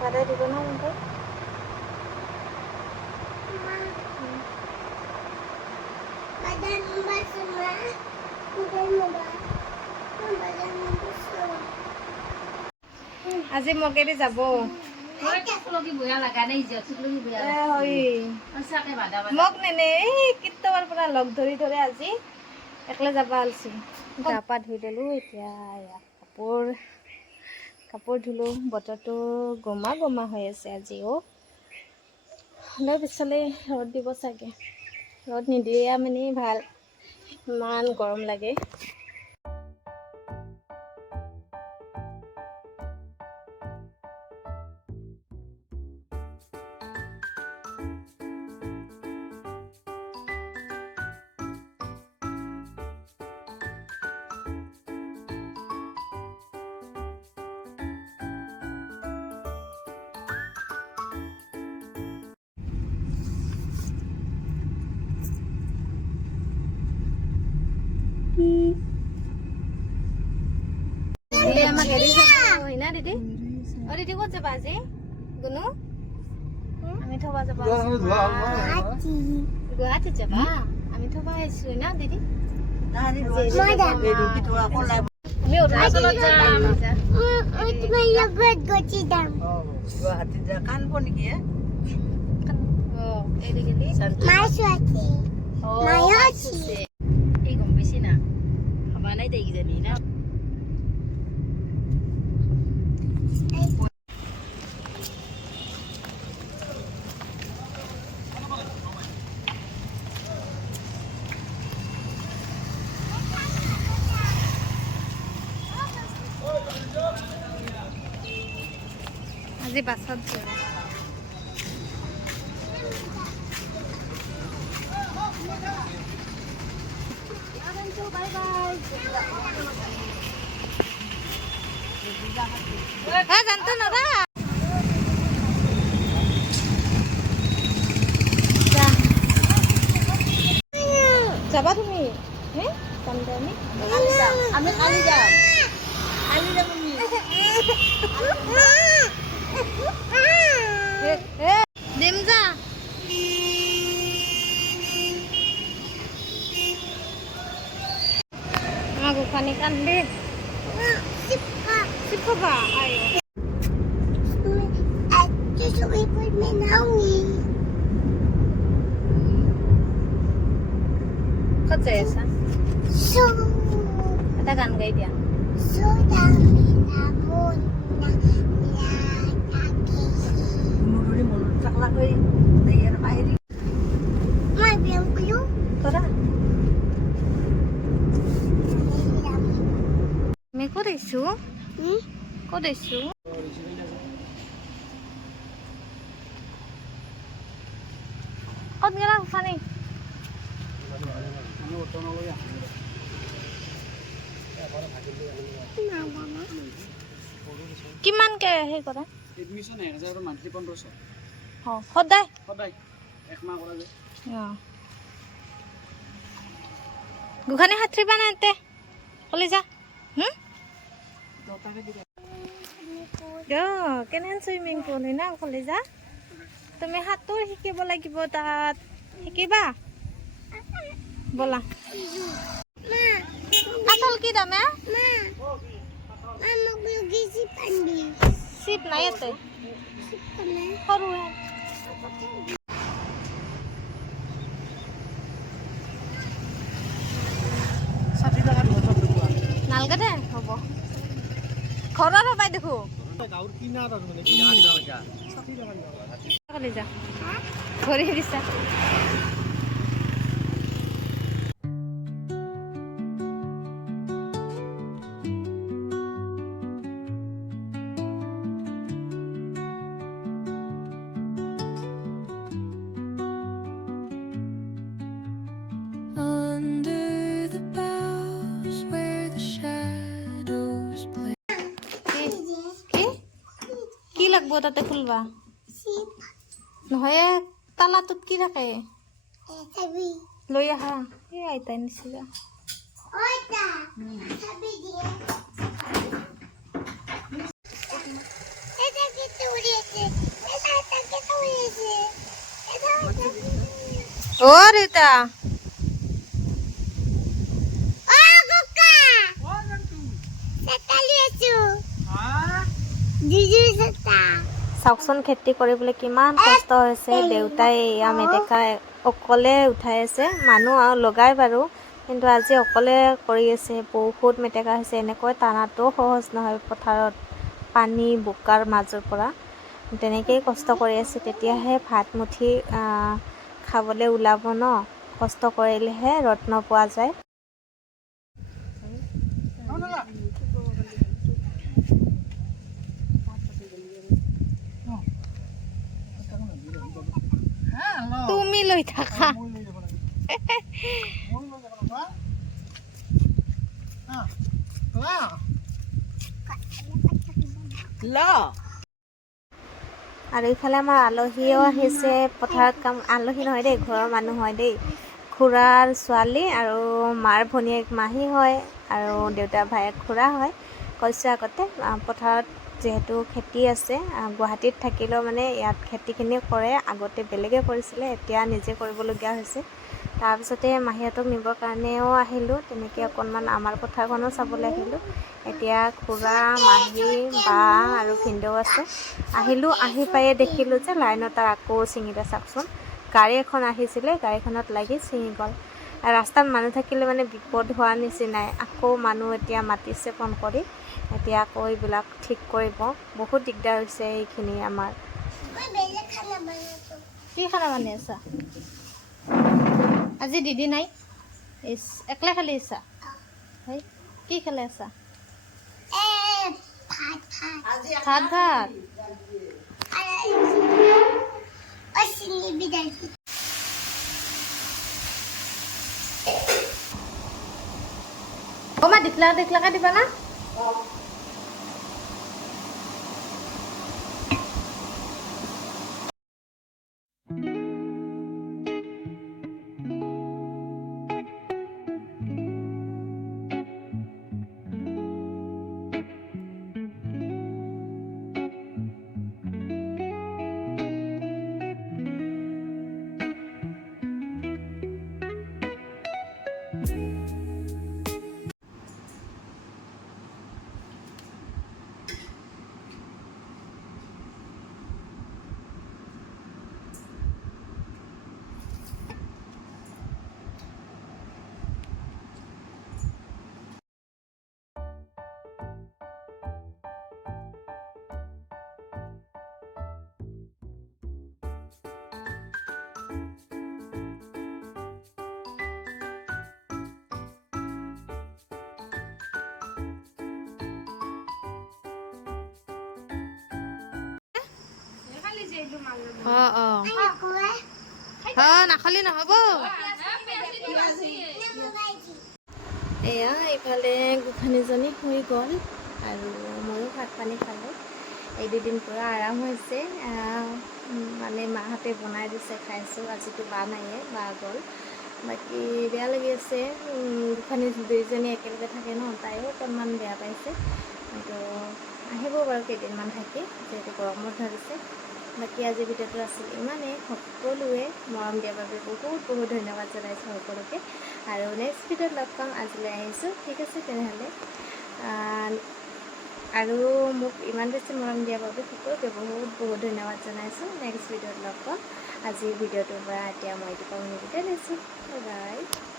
Pada di mana untuk? Badan mbak semua. আজি মকেদি যাব মোক নেনে কেতিয়াবাৰ পৰা লগ ধৰি ধৰে আজি একলে যাব আলছি গা পা ধুই দিলোঁ এতিয়া কাপোৰ ধুলোঁ বতৰটো গমা গমা হৈ আছে আজি হ'লেও পিছলে ৰ'দ দিব চাগে ৰ'দ নিদিয়ে মানে ভাল ইমান গৰম লাগে দিদি আমাক এৰি যাব হয় না দিদি দিদি ক'ত যাবা আজি গুণু আমি থবা যাবা গুৱাহাটীত যাবা আমি থবা আহিছোঁ না দিদি আমি অৰুণাচলত যাম তোমাৰ লগত গছি যাম গুৱাহাটীত যা কানব নেকি এৰি গেলি মাছো আছে মায়ো আছে এই গম পাইছি না খাবা নাই তাই কিজানি না আজি বাছত যাব জানতো নৰা যাবা তুমি হ্যাঁ যাম দে আমি কালি যাম কালি যাম দিম যা আমার গোখানি কান্দে cepa ayo Just wait for me now. kok jasa So, kita kan gay dia so dami namun na Nuruli mo sakla koy tayer pairi may biyang kuyo. tora me ko desu ko desu kok gila fani কিমান কে হে কৰা admission 1000 monthly 1500 সদায় সদায় এক মাহ কৰা যায় গোখানি হাতৰি বানাতে কলি যা কেনেন চুইমিং পুল হয় না কলি যা তুমি সাঁতোৰ শিকিব লাগিব তাত শিকিবা বলা আচল কি দামে Mama gisi pandi. চিট নাই আছে Kena. সৰু ষাঠি টাকা নালগে দে হ'ব ঘৰৰ হবাই দেখো গাঁৱৰ কিনাৰ আৰু মানে কিনা দিবা পইচা 60 টাকা দিবা কলি যা ঘৰি দিছা কি লাগব তাতে খুলবা Sip. নহয় তালাটোত কি থাকে Sabi. লৈ আহা এই আইতাই নিছিলা Oita. Sabi dia. Ito kita ulit. অ' দেউতা চাওকচোন খেতি কৰিবলৈ কিমান কষ্ট হৈছে। দেউতাই এয়া মেটেকা অকলে উঠাই আছে, মানুহ আৰু লগাই বাৰু, কিন্তু আজি অকলে কৰি আছে। বহুত মেটেকা হৈছে, এনেকৈ টানাটো সহজ নহয় পথাৰত পানী বোকাৰ মাজৰ পৰা। তেনেকেই কষ্ট কৰি আছে, তেতিয়াহে ভাত মুঠি খাবলৈ ওলাব ন। কষ্ট কৰিলেহে ৰত্ন পোৱা যায়। তুমি লৈ থাকা। ল আৰু ইফালে আমাৰ আলহীও আহিছে পথাৰত কাম। আলহী নহয় দেই, ঘৰৰ মানুহ হয় দেই। খুৰাৰ ছোৱালী আৰু মাৰ ভনীয়েক মাহী হয়, আৰু দেউতাৰ ভায়েক খুৰা হয়। কৈছোঁ আগতে পথাৰত যিহেতু খেতি আছে, গুৱাহাটীত থাকিলেও মানে ইয়াত খেতিখিনি কৰে। আগতে বেলেগে কৰিছিলে, এতিয়া নিজে কৰিবলগীয়া হৈছে। তাৰপিছতে মাহীহঁতক নিবৰ কাৰণেও আহিলোঁ, তেনেকৈ অকণমান আমাৰ পথাৰখনো চাবলৈ আহিলোঁ। এতিয়া খুৰা, মাহী, বা আৰু ভিনদেউ আছে। আহিলোঁ, আহি পায়ে দেখিলোঁ যে লাইনৰ তার আকৌ ছিঙিলে। চাওকচোন, গাড়ী এখন আহিছিলে, গাড়ীখনত লাগি ছিঙি গ'ল। ৰাস্তাত মানুহ থাকিলে মানে বিপদ হোৱাৰ নিচিনাই। আকৌ মানুহ এতিয়া মাতিছে ফোন কৰি, এতিয়া আকৌ এইবিলাক ঠিক কৰিব। বহুত দিগদাৰ হৈছে এইখিনি আমাৰ। কি খানা বনাই আছা আজি? দিদি নাই, একলা খালি আছা? কি খালে আছা? ভাত ভাত মা দেখলাকে দিবা না? নাখালি নহ'ব। এয়া এইফালে গোসানীজনী হৈ গ'ল, আৰু ময়ো ভাত পানী খালোঁ। এই দুদিন পূৰা আৰাম হৈছে, মানে মাহঁতে বনাই দিছে, খাইছোঁ। আজিতো বা নাইয়ে, বা গ'ল। বাকী বেয়া লাগি আছে, গোসানী দুইজনী একেলগে থাকে ন, তাইও অকণমান বেয়া পাইছে। কিন্তু আহিব বাৰু কেইদিনমান থাকি, যিহেতু গৰমত ধৰিছে। বাকী আজি ভিডিঅ'টো আছিল ইমানেই। সকলোৱে মৰম দিয়াৰ বাবে বহুত বহুত ধন্যবাদ জনাইছোঁ সকলোকে। আৰু নেক্সট ভিডিঅ'ত লগ পাম। আজিলৈ আহিছোঁ, ঠিক আছে তেনেহ'লে। আৰু মোক ইমান বেছি মৰম দিয়াৰ বাবে সকলোকে বহুত বহুত ধন্যবাদ জনাইছোঁ। নেক্সট ভিডিঅ'ত লগ পাম। আজিৰ ভিডিঅ'টোৰ পৰা এতিয়া মই দীপাৱলী বিদায় লৈছোঁ। Bye bye.